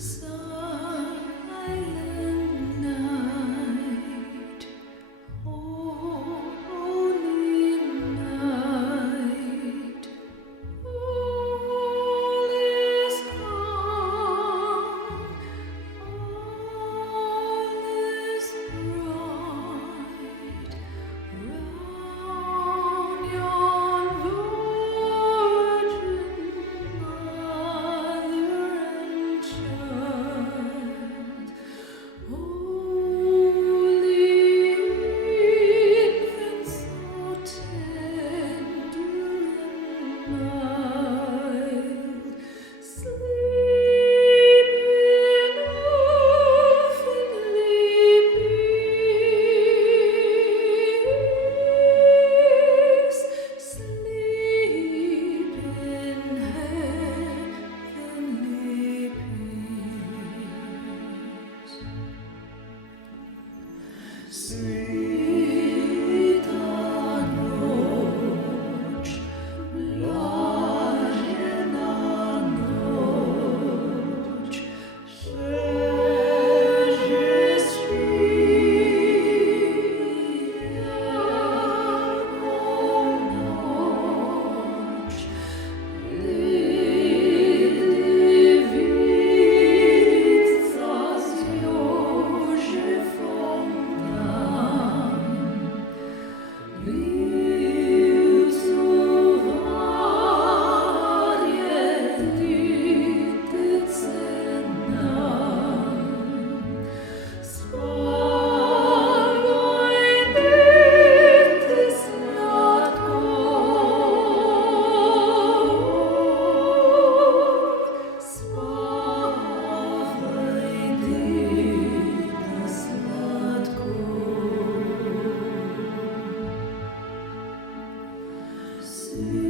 Silent night, holy night, all is calm, all is bright, round yon virgin mother and child, holy infant, so tender and mild, sleep in heavenly peace, sleep in heavenly peace. Світа ноч, блажена ноч, ще ноч, дивиться зв'яже vom nam, lives See